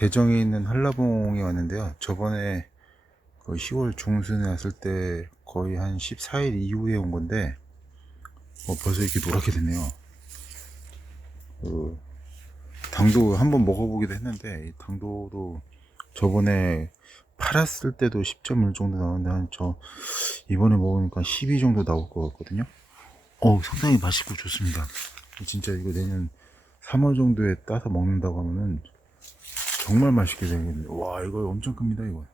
대정에 있는 한라봉에 왔는데요. 저번에 그 10월 중순에 왔을 때 거의 한 14일 이후에 온 건데 어, 벌써 이렇게 노랗게 됐네요. 그 당도 한번 먹어보기도 했는데 이 당도도 저번에 팔았을 때도 10.1 정도 나왔는데 한 저 이번에 먹으니까 12 정도 나올 것 같거든요. 어 상당히 맛있고 좋습니다. 진짜 이거 내년 3월 정도에 따서 먹는다고 하면은 정말 맛있게 생겼네. 와, 이거 엄청 큽니다, 이거.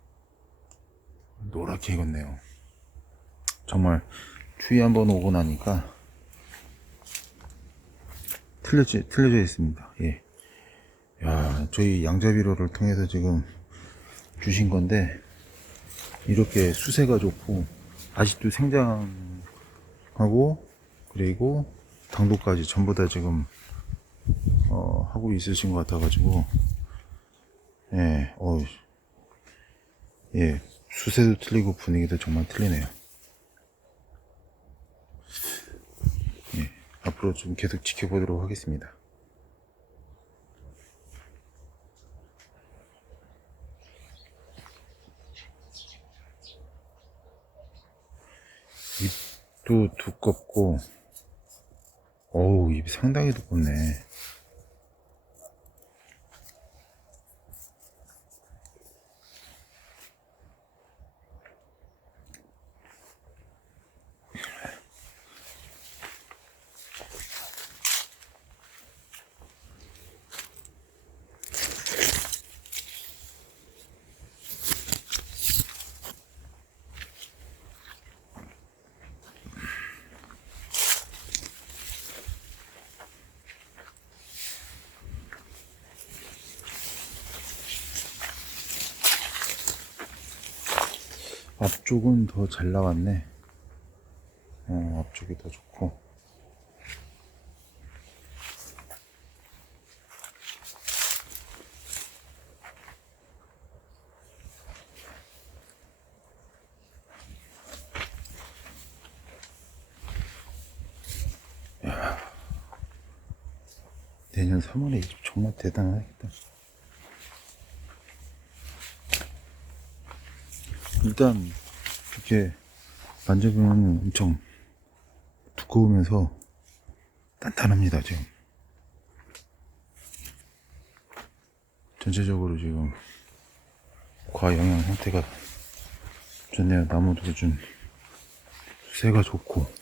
노랗게 익었네요. 정말 추위 한번 오고 나니까 틀려져, 틀려져 있습니다. 예. 야, 저희 양자비료를 통해서 지금 주신 건데, 이렇게 수세가 좋고, 아직도 생장하고, 그리고 당도까지 전부 다 지금, 어, 하고 있으신 것 같아가지고, 예, 어, 예, 수세도 틀리고 분위기도 정말 틀리네요. 예, 앞으로 좀 계속 지켜보도록 하겠습니다. 입도 두껍고, 어우, 입이 상당히 두껍네. 앞쪽은 더 잘 나왔네. 어, 앞쪽이 더 좋고. 야, 내년 3월에 이집 정말 대단하겠다. 일단 이렇게 만져보면 엄청 두꺼우면서 단단합니다 지금. 전체적으로 지금 과영양 상태가 좋네요. 나무도 좀 수세가 좋고